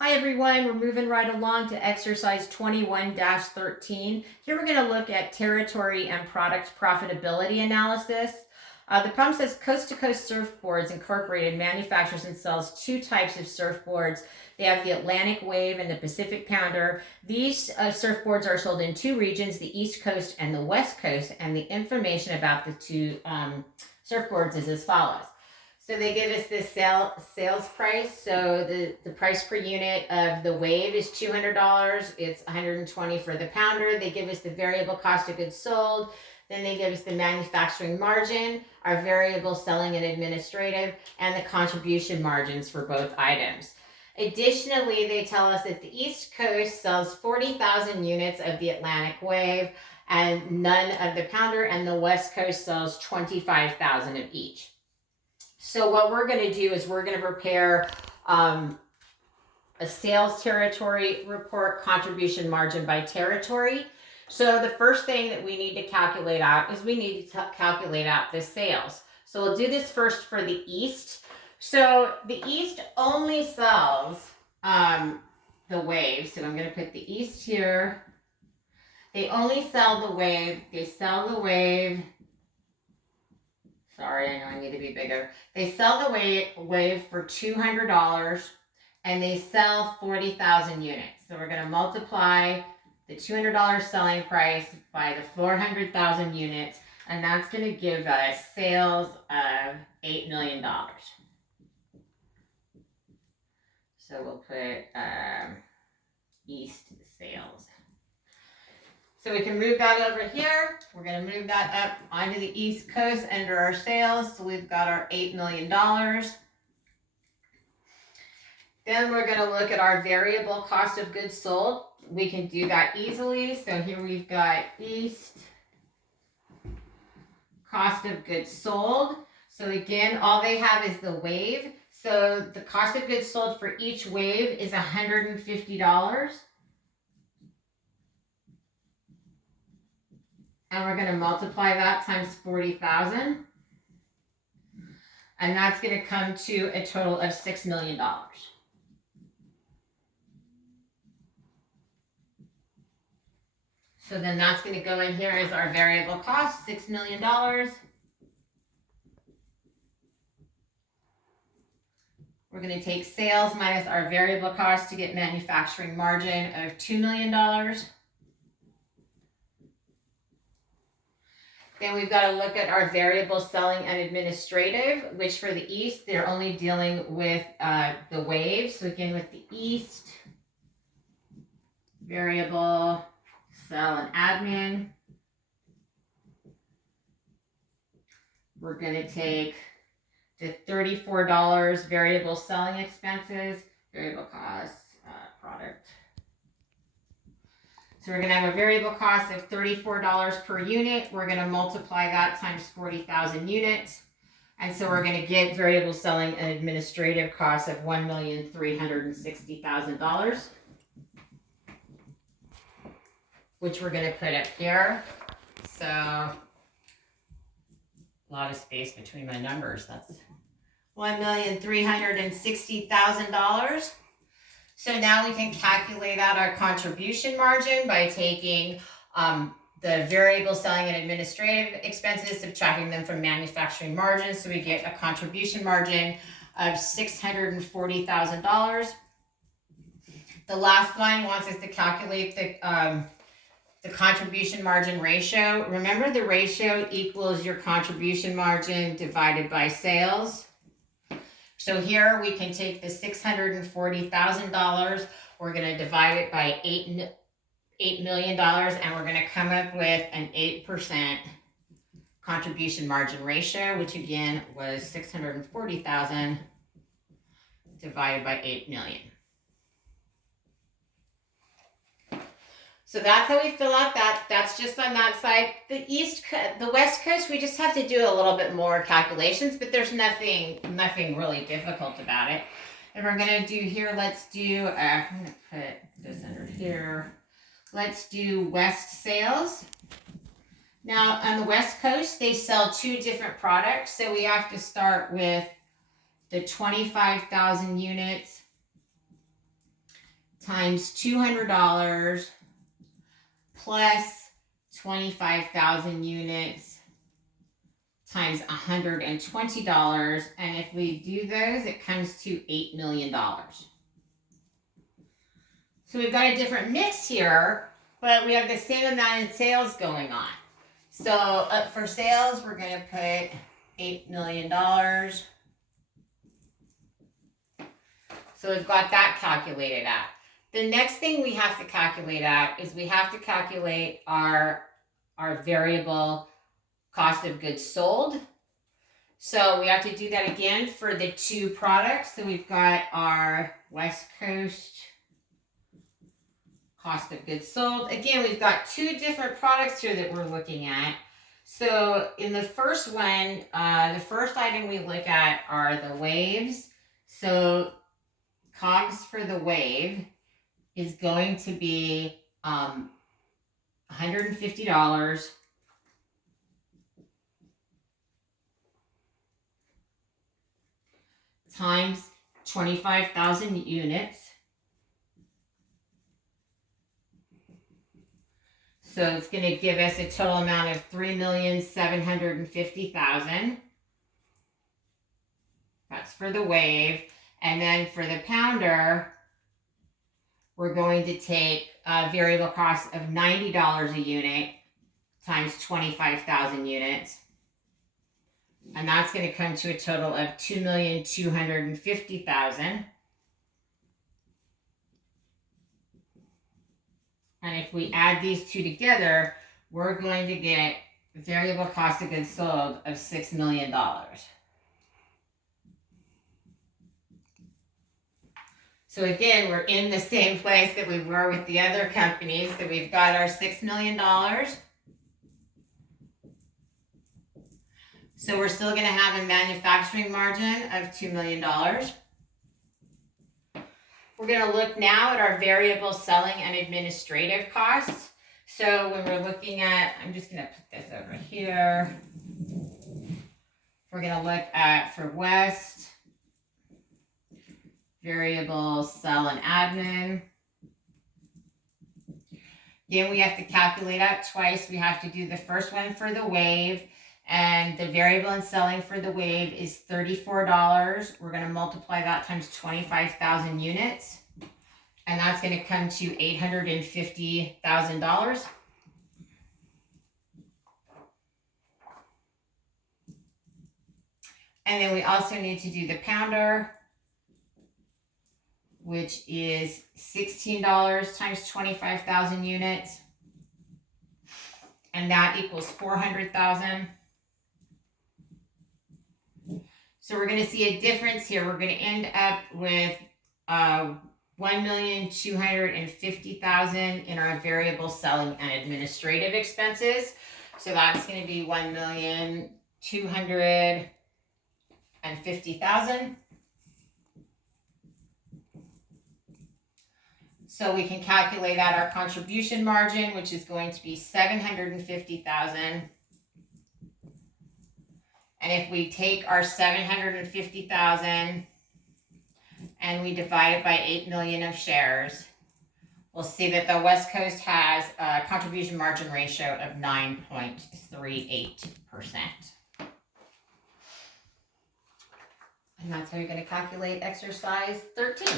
Hi everyone, we're moving right along to exercise 21-13. Here we're going to look at territory and product profitability analysis. The problem says Coast to Coast Surfboards Incorporated manufactures and sells two types of surfboards. They have the Atlantic Wave and the Pacific Pounder. These surfboards are sold in two regions, the East Coast and the West Coast, and the information about the two surfboards is as follows. So they give us this sales price. So the price per unit of the Wave is $200. It's $120 for the Pounder. They give us the variable cost of goods sold. Then they give us the manufacturing margin, our variable selling and administrative, and the contribution margins for both items. Additionally, they tell us that the East Coast sells 40,000 units of the Atlantic Wave and none of the Pounder, and the West Coast sells 25,000 of each. So what we're going to do is we're going to prepare a sales territory report, contribution margin by territory. So the first thing that we need to calculate out is we need to calculate out the sales. So we'll do this first for the East. So the East only sells the Wave. So I'm going to put the East here. They only sell the Wave. They sell the Wave. Sorry, I know I need to be bigger. They sell the Wave for $200 and they sell 40,000 units. So we're going to multiply the $200 selling price by the 400,000 units, and that's going to give us sales of $8 million. So we'll put East sales. So we can move that over here. We're going to move that up onto the East Coast under our sales. So we've got our $8 million. Then we're going to look at our variable cost of goods sold. We can do that easily. So here we've got East cost of goods sold. So again, all they have is the Wave. So the cost of goods sold for each Wave is $150. And we're going to multiply that times 40,000. And that's going to come to a total of $6 million. So then that's going to go in here as our variable cost, $6 million. We're going to take sales minus our variable cost to get manufacturing margin of $2 million. Then we've got to look at our variable selling and administrative, which for the East, they're only dealing with the Wave. So again, with the East, variable sell and admin, we're going to take the $34 variable selling expenses, variable costs, product. So we're going to have a variable cost of $34 per unit. We're going to multiply that times 40,000 units. And so we're going to get variable selling and administrative costs of $1,360,000, which we're going to put up here. So a lot of space between my numbers. That's $1,360,000. So now we can calculate out our contribution margin by taking the variable selling and administrative expenses, subtracting them from manufacturing margins. So we get a contribution margin of $640,000. The last line wants us to calculate the contribution margin ratio. Remember, the ratio equals your contribution margin divided by sales. So here we can take the $640,000, we're going to divide it by $8 million, and we're going to come up with an 8% contribution margin ratio, which again was 640,000 divided by 8 million. So that's how we fill out that. That's just on that side. The West Coast, we just have to do a little bit more calculations, but there's nothing really difficult about it. And we're going to do here, let's do, I'm going to put this under here. Let's do West sales. Now, on the West Coast, they sell two different products. So we have to start with the 25,000 units times $200 plus 25,000 units times $120. And if we do those, it comes to $8 million. So we've got a different mix here, but we have the same amount in sales going on. So up for sales, we're going to put $8 million. So we've got that calculated out. The next thing we have to calculate out is we have to calculate our variable cost of goods sold. So we have to do that again for the two products. So we've got our West Coast cost of goods sold. Again, we've got two different products here that we're looking at. So in the first one, the first item we look at are the waves. So COGS for the wave is going to be $150 times 25,000 units. So it's going to give us a total amount of $3,750,000. That's for the wave. And then for the pounder, we're going to take a variable cost of $90 a unit times 25,000 units. And that's going to come to a total of $2,250,000. And if we add these two together, we're going to get variable cost of goods sold of $6 million. So again, we're in the same place that we were with the other companies. So we've got our $6 million. So we're still going to have a manufacturing margin of $2 million. We're going to look now at our variable selling and administrative costs. So when we're looking at, I'm just going to put this over here. We're going to look at, for West, variable sell and admin. Again, we have to calculate out twice. We have to do the first one for the wave, and the variable and selling for the wave is $34. We're going to multiply that times 25,000 units, and that's going to come to $850,000. And then we also need to do the pounder, which is $16 times 25,000 units. And that equals 400,000. So we're going to see a difference here. We're going to end up with $1,250,000 in our variable selling and administrative expenses. So that's going to be $1,250,000. So we can calculate out our contribution margin, which is going to be $750,000. And if we take our $750,000 and we divide it by 8 million of shares, we'll see that the West Coast has a contribution margin ratio of 9.38%. And that's how you're going to calculate exercise 13.